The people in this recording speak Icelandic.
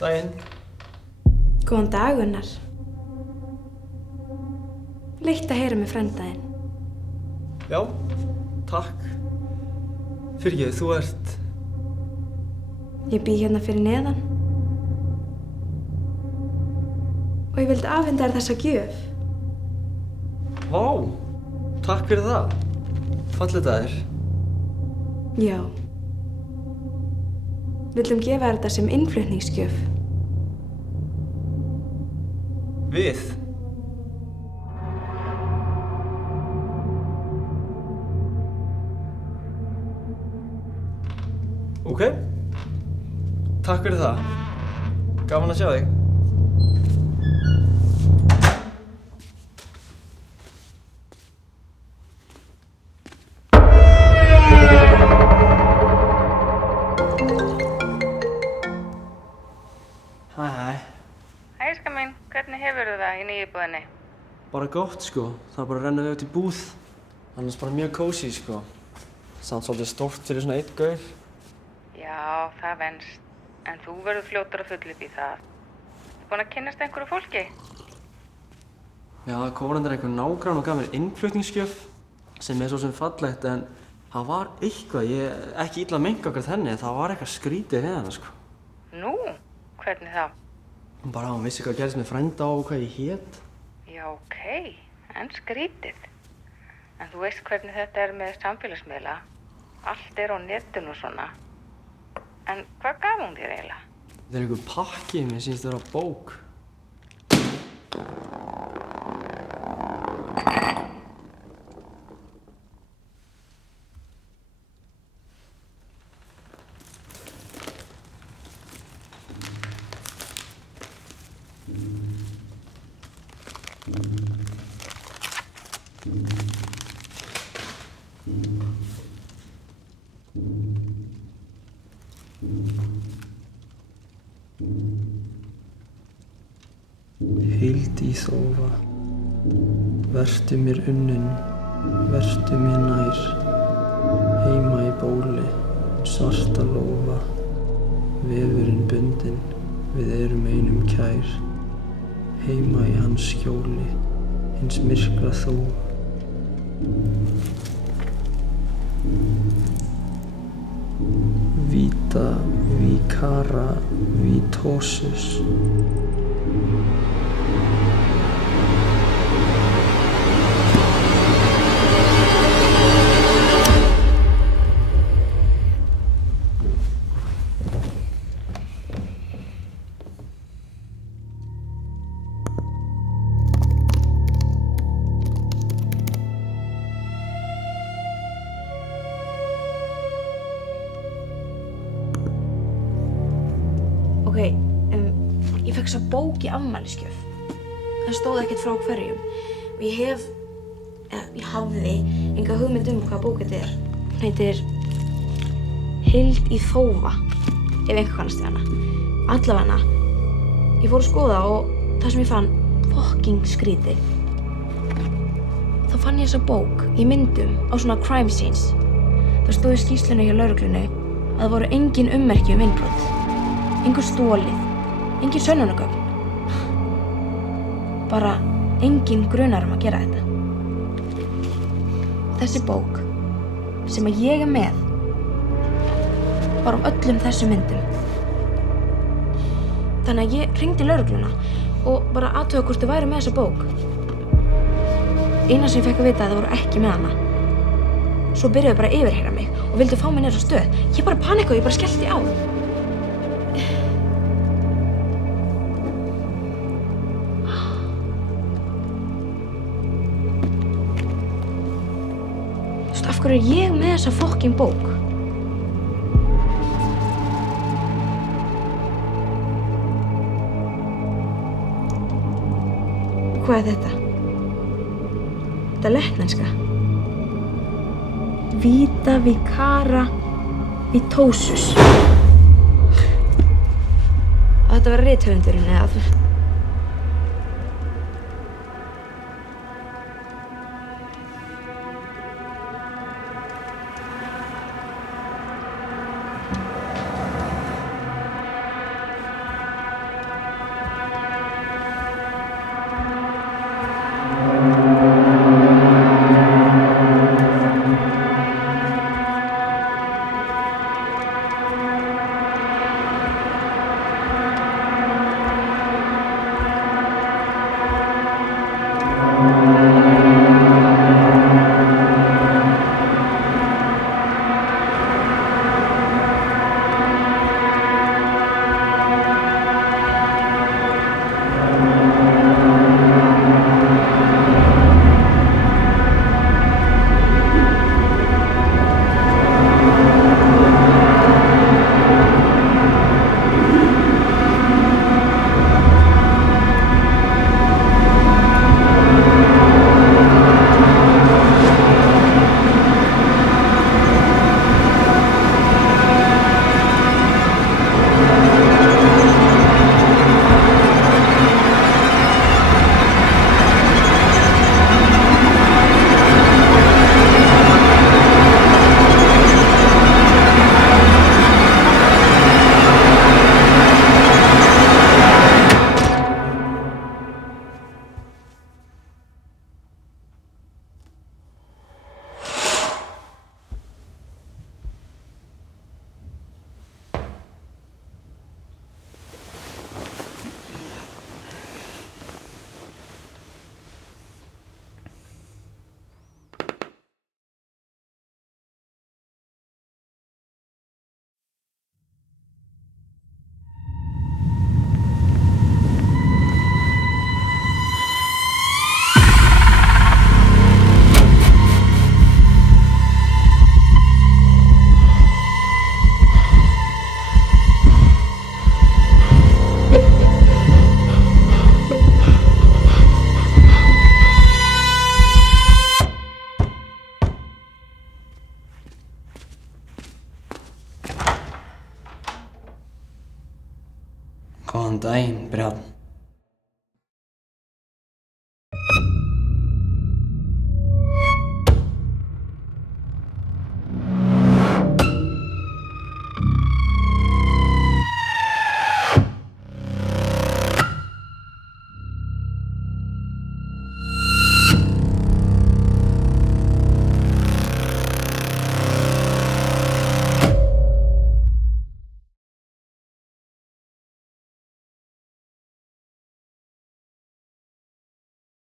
Daginn. Góðan dag, Gunnar. Leitt að heyra með frænda þinn. Já, takk. Fyrirgefðu, þú ert... Ég bý hérna fyrir neðan. Og ég vildi afhenda þér þessa gjöf. Vá, takk fyrir það. Fallegt að þér. Já. Vildum gefa þér þetta sem innflutningsgjöf. Við? Ok. Takk fyrir það. Gaman að sjá þig. Æska mín, hvernig hefurðu það í nýju íbúðinni? Bara gott, sko. Það er bara að renna við út í búð. Annars bara mjög kósí, sko. Samt svolítið stórt fyrir svona einn gaur. Já, það venst. En þú verður fljótur að fulla upp í það. Þú búinn að kynnast einhverju fólki? Já, það kom reyndar einhver nágrann og gaf mér innflutningsgjöf sem er svo sem fallegt, en það var eitthvað, ekki illa meint gagnvart henni, það var eitthvað skrítið við hana, sko. Nú, hvernig þá? Bara hún vissi hvað gerðist með frænda og hvað ég hét. Já, ok, en skrítið. En þú veist hvernig þetta er með samfélagsmiðla. Allt er á netinu og svona. En hvað gaf hún þér eiginlega? Þetta er einhver pakki, mér sýnst það vera bók. Heild í þófa, vertu mér unnin, vertu mér nær, heima í bóli, svarta lófa, vefurinn bundinn, við erum einum kær, heima í hans skjóli, hins myrkra þó. Vita Vicara Vitosus. Ok, ég fekk þessa bók í afmælisgjöf. Það stóð ekkert frá hverjum. Og ég hafði enga hugmynd hvað bók þetta er. Hún heitir Heild í þófa, ef einhver kannast við hana. Allavega, ég fór að skoða og það sem ég fann fucking skrítið. Þá fann ég þessa bók í myndum á svona crime scenes. Það stóð í skýrslunni hjá lögreglunni að það voru engin ummerki innbrot. Engu stolið, engin sönnunargögn. Bara engin grunar að gera þetta. Þessi bók sem ég er með var á öllum þessum myndum. Þannig að ég hringdi í lögregluna og bara athuga hvort þau væru með þessa bók. Eina sem ég fekk að vita að þau voru ekki með hana. Svo byrjuðu bara að yfirheyra mig og vildu fá mig niður á stöð. Ég bara panikkaði og ég bara skellti á. Af hverju er ég með þessa fucking bók? Hvað er þetta? Þetta er lettneska. Vita Vicara Vitosus. Á þetta vera rithöfundurinn eða? daginn, Brjánn.